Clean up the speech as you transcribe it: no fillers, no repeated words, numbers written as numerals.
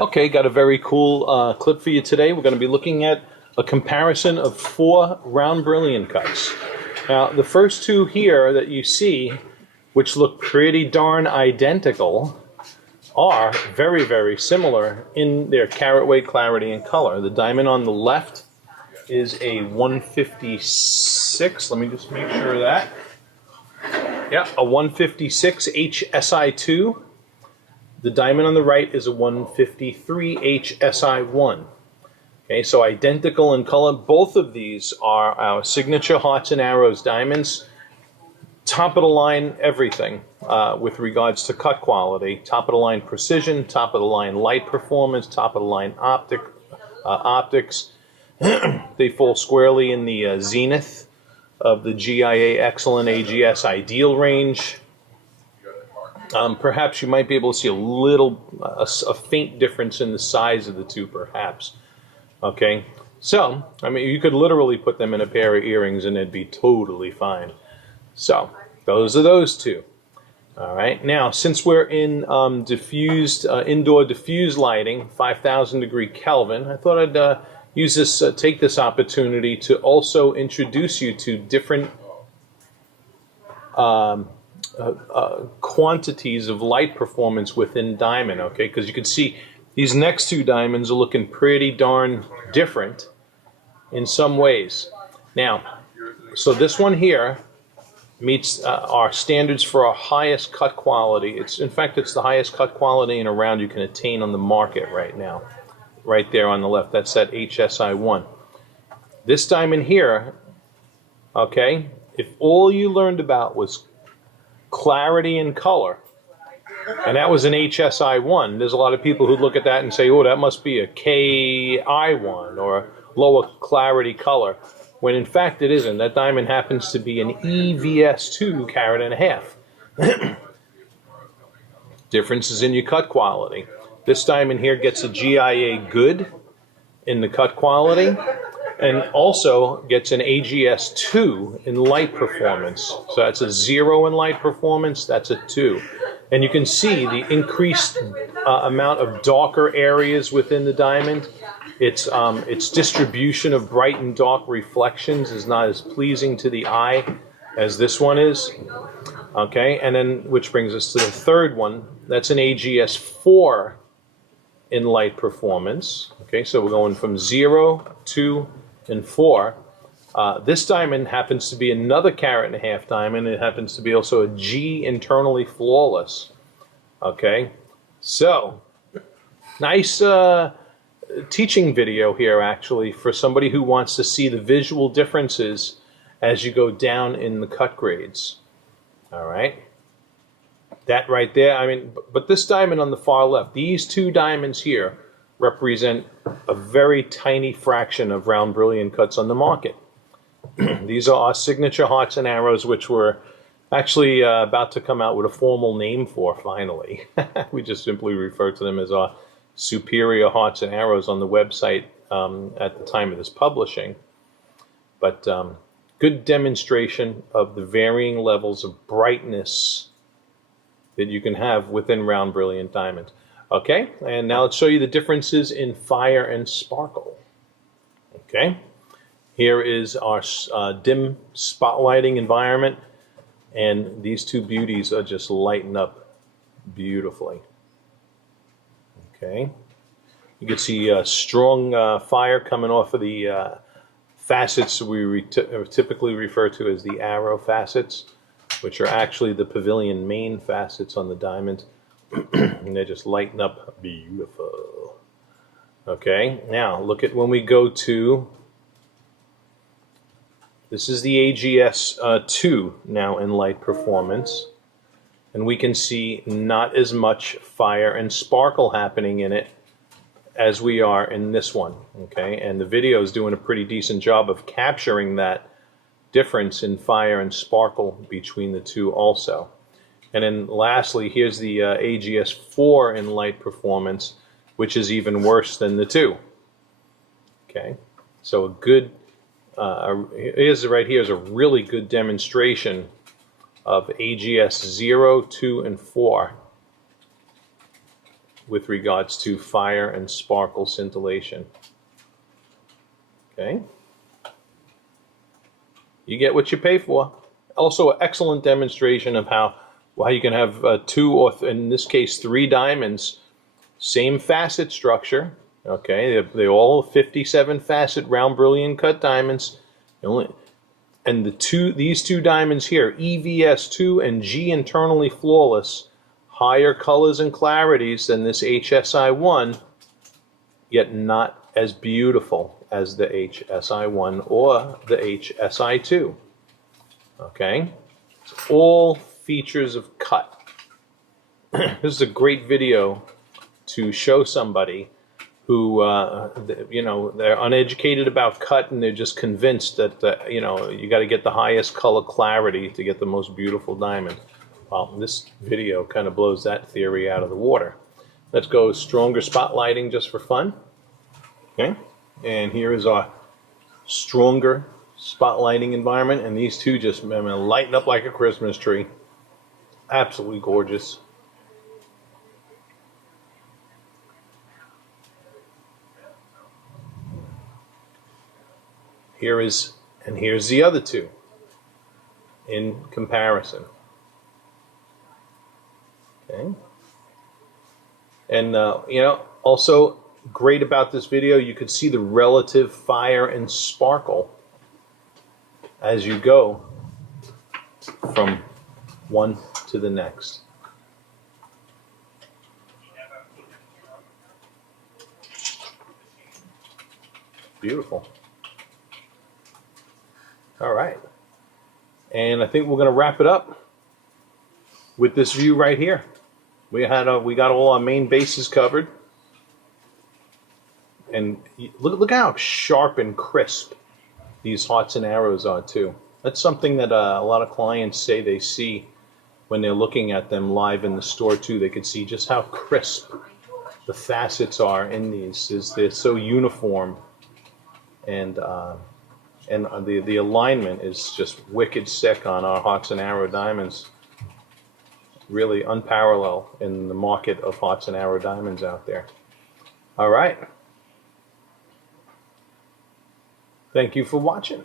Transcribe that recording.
Okay, got a very cool clip for you today. We're going to be looking at a comparison of 4 round brilliant cuts. Now, the first 2 here that you see, which look pretty darn identical, are very, very similar in their carat weight, clarity, and color. The diamond on the left is a 156. Let me just make sure of that. Yeah, a 156 HSI2. The diamond on the right is a 153 HSI1. Okay, so identical in color. Both of these are our signature Hearts and Arrows diamonds. Top of the line everything with regards to cut quality. Top of the line precision, top of the line light performance, top of the line optics. They fall squarely in the zenith of the GIA Excellent AGS Ideal range. Perhaps you might be able to see a faint difference in the size of the two, perhaps. Okay, so, I mean, you could literally put them in a pair of earrings and it'd be totally fine. So, those are those 2. All right, now, since we're in indoor diffused lighting, 5,000 degree Kelvin, I thought I'd take this opportunity to also introduce you to different quantities of light performance within diamond, okay? Because you can see these next 2 diamonds are looking pretty darn different in some ways. Now, so this one here meets our standards for our highest cut quality. In fact, it's the highest cut quality in a round you can attain on the market right now. Right there on the left, that's that HSI1. This diamond here, okay, if all you learned about was clarity and color, and that was an HSI1, there's a lot of people who look at that and say, oh, that must be a KI1 or a lower clarity color, when in fact it isn't. That diamond happens to be an EVS2 carat and a half. Differences in your cut quality. This diamond here gets a GIA good in the cut quality, and also gets an AGS 2 in light performance. So that's a 0 in light performance, that's a 2. And you can see the increased amount of darker areas within the diamond. Its distribution of bright and dark reflections is not as pleasing to the eye as this one is. Okay, and then, which brings us to the third one. That's an AGS 4 in light performance. Okay, so we're going from 0, 2, and 4. This diamond happens to be another carat and a half diamond. It happens to be also a G internally flawless. Okay, so nice teaching video here, actually, for somebody who wants to see the visual differences as you go down in the cut grades. All right, that right there, I mean, but this diamond on the far left, these 2 diamonds here represent a very tiny fraction of round brilliant cuts on the market. These are our signature Hearts and Arrows, which we're actually about to come out with a formal name for, finally. We just simply refer to them as our superior Hearts and Arrows on the website at the time of this publishing. But good demonstration of the varying levels of brightness that you can have within round brilliant diamonds. Okay, and now let's show you the differences in fire and sparkle. Okay, here is our dim spotlighting environment, and these 2 beauties are just lighting up beautifully. Okay, you can see strong fire coming off of the facets we typically refer to as the arrow facets, which are actually the pavilion main facets on the diamond. And they're just lighting up beautiful. Okay, now look at when we go to, this is the AGS 2 now in light performance, and we can see not as much fire and sparkle happening in it as we are in this one. Okay, and the video is doing a pretty decent job of capturing that difference in fire and sparkle between the 2 also. And then lastly, here's the AGS 4 in light performance, which is even worse than the 2. Okay, so a good, right here is a really good demonstration of AGS 0, 2, and 4 with regards to fire and sparkle scintillation. Okay. You get what you pay for. Also, an excellent demonstration of how you can have two, or in this case, 3 diamonds, same facet structure. Okay, they're all 57 facet round brilliant cut diamonds. And these two diamonds here, EVS2 and G internally flawless, higher colors and clarities than this HSI1, yet not as beautiful as the HSI1 or the HSI2. Okay, it's all features of cut. This is a great video to show somebody who, you know, they're uneducated about cut and they're just convinced that, you know, you got to get the highest color clarity to get the most beautiful diamond. Well, this video kind of blows that theory out of the water. Let's go stronger spotlighting just for fun. Okay, and here is our stronger spotlighting environment, and these two just lighten up like a Christmas tree. Absolutely gorgeous. Here's the other two in comparison. Okay, and you know, also great about this video, you could see the relative fire and sparkle as you go from one to the next. Beautiful. All right, and I think we're going to wrap it up with this view right here. We got all our main bases covered, and look how sharp and crisp these hearts and arrows are too. That's something that a lot of clients say they see when they're looking at them live in the store too. They can see just how crisp the facets are in these. They're so uniform, and the alignment is just wicked sick on our hearts and arrow diamonds. Really unparalleled in the market of hearts and arrow diamonds out there. All right. Thank you for watching.